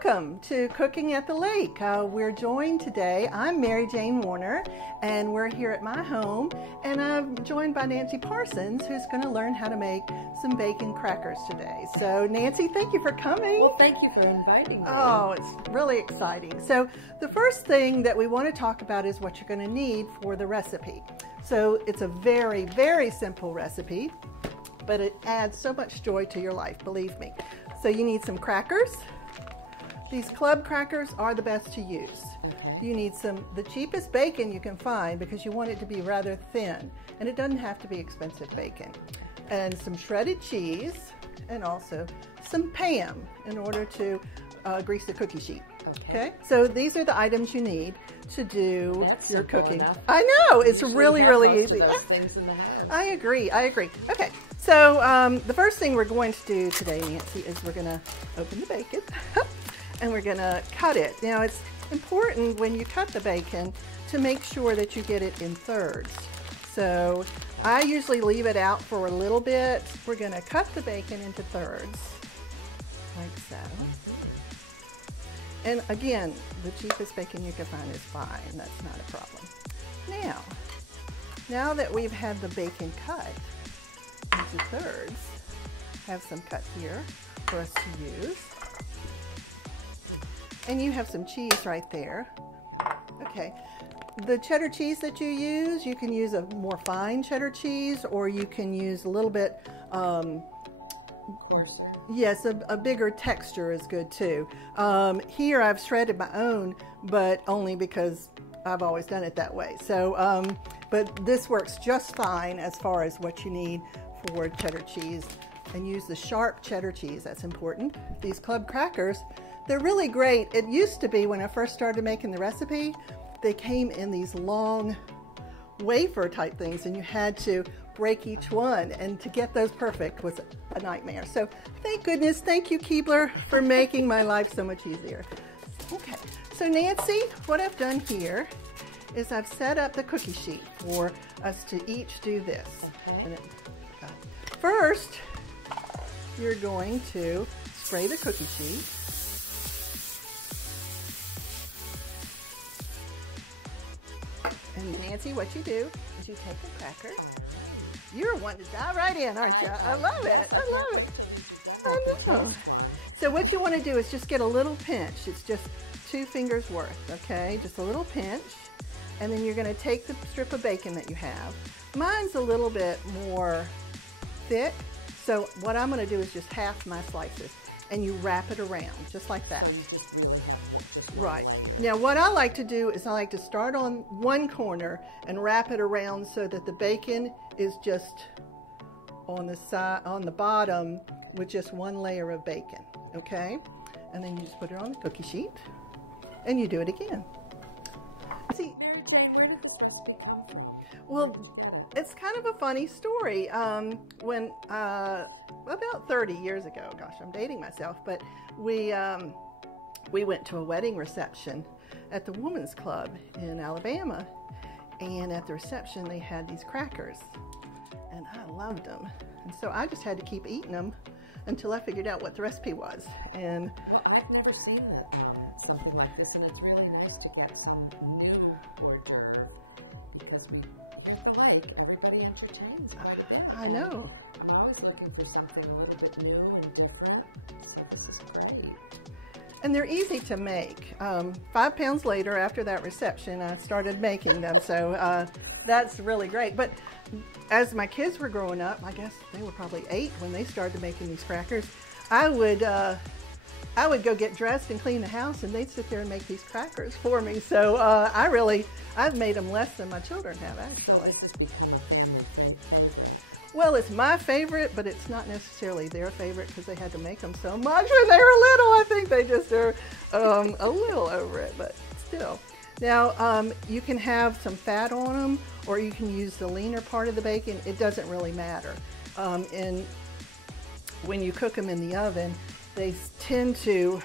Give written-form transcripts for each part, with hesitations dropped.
Welcome to Cooking at the Lake. We're joined today, I'm Mary Jane Warner, and we're here at my home, and I'm joined by Nancy Parsons, who's going to learn how to make some bacon crackers today. So Nancy, thank you for coming. Well, thank you for inviting me. Oh, it's really exciting. So the first thing that we want to talk about is what you're going to need for the recipe. So it's a very, very simple recipe, but it adds so much joy to your life, believe me. So you need some crackers. These club crackers are the best to use. Okay. You need the cheapest bacon you can find because you want it to be rather thin, and it doesn't have to be expensive bacon. And some shredded cheese, and also some Pam in order to grease the cookie sheet. Okay. So these are the items you need to do your cooking. Enough. I know, it's really, really easy. Those things in the house. I agree. Okay, so the first thing we're going to do today, Nancy, is we're going to open the bacon and we're going to cut it. Now, it's important when you cut the bacon to make sure that you get it in thirds. So I usually leave it out for a little bit. We're going to cut the bacon into thirds, like so. And again, the cheapest bacon you can find is fine. That's not a problem. Now that we've had the bacon cut into thirds, have some cut here for us to use. And you have some cheese right there. Okay. The cheddar cheese that you use, you can use a more fine cheddar cheese, or you can use a little bit Coarser. Yes, a bigger texture is good too. Here I've shredded my own, but only because I've always done it that way. So, but this works just fine as far as what you need for cheddar cheese. And use the sharp cheddar cheese, that's important. These club crackers, they're really great. It used to be when I first started making the recipe, they came in these long wafer type things and you had to break each one, and to get those perfect was a nightmare. So thank goodness, thank you Keebler for making my life so much easier. Okay, so Nancy, what I've done here is I've set up the cookie sheet for us to each do this. Okay. First, you're going to spray the cookie sheet. And Nancy, what you do is you take a cracker. You're one to dive right in, aren't you? I love it. I love it. I know. So what you want to do is just get a little pinch. It's just 2 fingers worth, okay? Just a little pinch. And then you're going to take the strip of bacon that you have. Mine's a little bit more thick. So what I'm going to do is just half my slices. And you wrap it around, just like that. So you just really have to just right. Now what I like to do is I like to start on one corner and wrap it around so that the bacon is just on the side, on the bottom, with just one layer of bacon, okay? And then you just put it on the cookie sheet and you do it again. See, where did this recipe come from? well, it's kind of a funny story. When about 30 years ago, gosh, I'm dating myself, but we went to a wedding reception at the Women's Club in Alabama, and at the reception they had these crackers, and I loved them, and so I just had to keep eating them until I figured out what the recipe was. And well, I've never seen something like this, and it's really nice to get some new hors d'oeuvre, because here's the lake, everybody entertains quite a bit. I know. I'm always looking for something a little bit new and different, so this is great. And they're easy to make. 5 pounds later, after that reception, I started making them, so that's really great. But as my kids were growing up, I guess they were probably 8 when they started making these crackers, I would go get dressed and clean the house, and they'd sit there and make these crackers for me. So I've made them less than my children have, actually. So it's just become a thing of favorite. Well, it's my favorite, but it's not necessarily their favorite because they had to make them so much when they were little. I think they just are a little over it, but still. Now, you can have some fat on them, or you can use the leaner part of the bacon. It doesn't really matter. And when you cook them in the oven, they tend to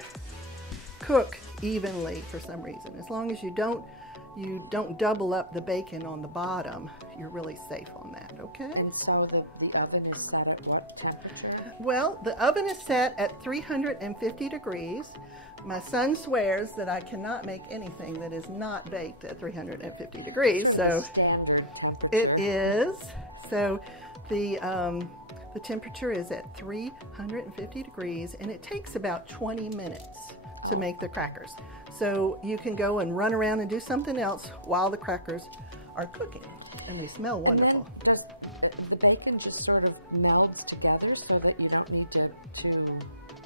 cook evenly for some reason. As long as you don't double up the bacon on the bottom, you're really safe on that, okay? And so the oven is set at what temperature? Well, the oven is set at 350 degrees. My son swears that I cannot make anything that is not baked at 350 degrees. So standard temperature. it is. So the temperature is at 350 degrees, and it takes about 20 minutes to make the crackers. So you can go and run around and do something else while the crackers are cooking, and they smell wonderful. And then does the bacon just sort of melds together so that you don't need to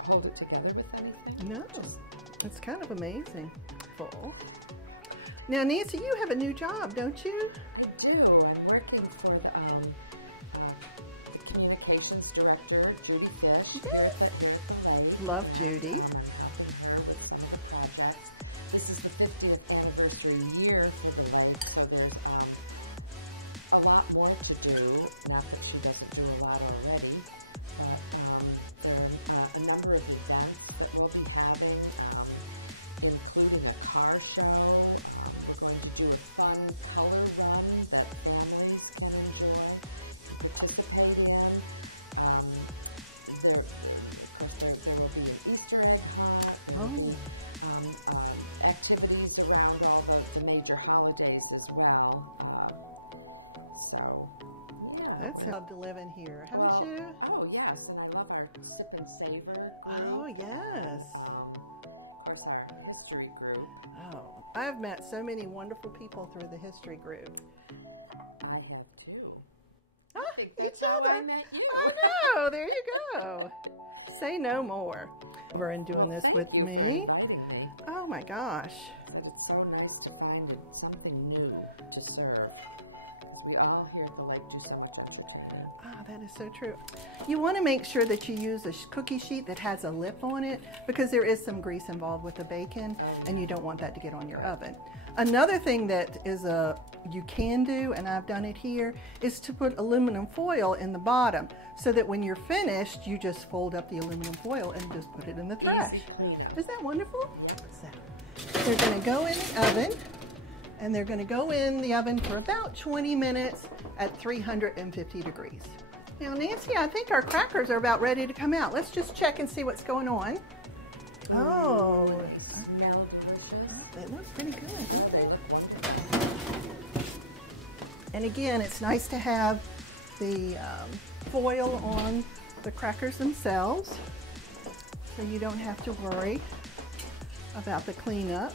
hold it together with anything? No, it's kind of amazing. Full. Now, Nancy, you have a new job, don't you? I do. I'm working for the communications director, Judy Fish, here at Lake. Love Judy. And I'm helping her with some of the projects. This is the 50th anniversary year for the Lake, so there's a lot more to do. Not that she doesn't do a lot already. There are a number of events that we'll be having, including a car show. We're going to do a fun color run that families can enjoy, participate in. There will be an Easter egg hunt. There will be activities around all the major holidays as well. That's how to live in here, haven't you? Oh, yes, and I love our Sip and Savor group. Oh, yes. Of course, our history group. Oh, I've met so many wonderful people through the history group. I have too. Ah, I think that's how I met you. I know, there you go. Say no more. Over and doing this with me. Oh my gosh. It's so nice to find something new to serve. We all here at the lake do so much entertainment. Ah, that is so true. You want to make sure that you use a cookie sheet that has a lip on it, because there is some grease involved with the bacon, and you don't want that to get on your oven. Another thing that is you can do, and I've done it here, is to put aluminum foil in the bottom, so that when you're finished, you just fold up the aluminum foil and just put it in the trash. Easy cleanup. Is that wonderful? So, they're going to go in the oven. And they're going to go in the oven for about 20 minutes at 350 degrees. Now, Nancy, I think our crackers are about ready to come out. Let's just check and see what's going on. Oh, Smell delicious. they look pretty good, don't they? And again, it's nice to have the foil on the crackers themselves, so you don't have to worry about the cleanup,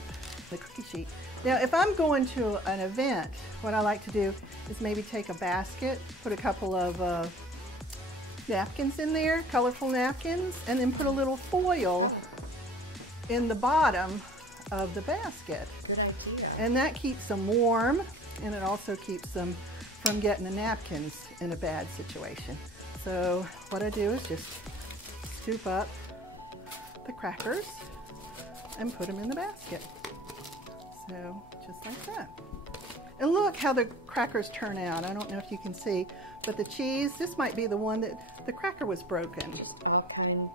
the cookie sheet. Now, if I'm going to an event, what I like to do is maybe take a basket, put a couple of napkins in there, colorful napkins, and then put a little foil in the bottom of the basket. Good idea. And that keeps them warm, and it also keeps them from getting the napkins in a bad situation. So what I do is just scoop up the crackers and put them in the basket. So, just like that. And look how the crackers turn out. I don't know if you can see, but the cheese, this might be the one that the cracker was broken. Just all kind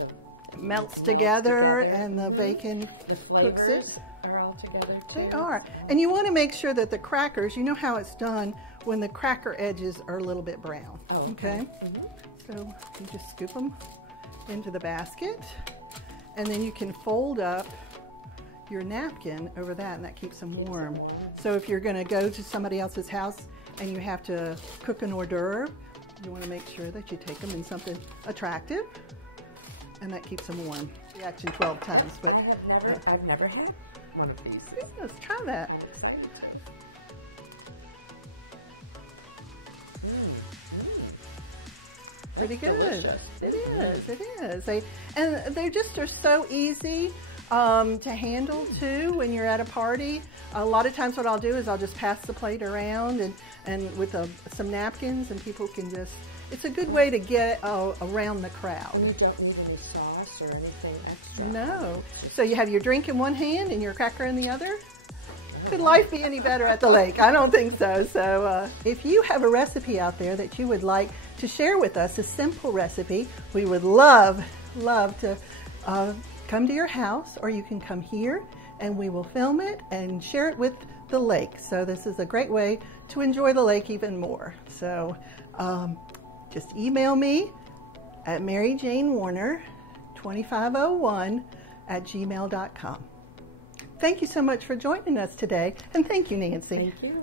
of melts together, and the bacon the cooks it. flavors are all together too. They are. And you want to make sure that the crackers, you know how it's done when the cracker edges are a little bit brown. Oh, okay? So you just scoop them into the basket, and then you can fold up your napkin over that, and that keeps them warm. So if you're going to go to somebody else's house and you have to cook an hors d'oeuvre, you want to make sure that you take them in something attractive, and that keeps them warm. Reaction 12 times, but I've never had one of these. Let's try that. I'm excited to. Pretty good. Delicious. It is. It is. They're just are so easy to handle too when you're at a party. A lot of times what I'll do is I'll just pass the plate around and with some napkins, and people can just, it's a good way to get around the crowd. And you don't need any sauce or anything extra. No. So you have your drink in one hand and your cracker in the other? Could life be any better at the lake? I don't think so. So if you have a recipe out there that you would like to share with us, a simple recipe, we would love to come to your house, or you can come here and we will film it and share it with the lake. So this is a great way to enjoy the lake even more. So just email me at Mary Jane Warner 2501 nancy@gmail.com. Thank you so much for joining us today, and thank you, Nancy. Thank you.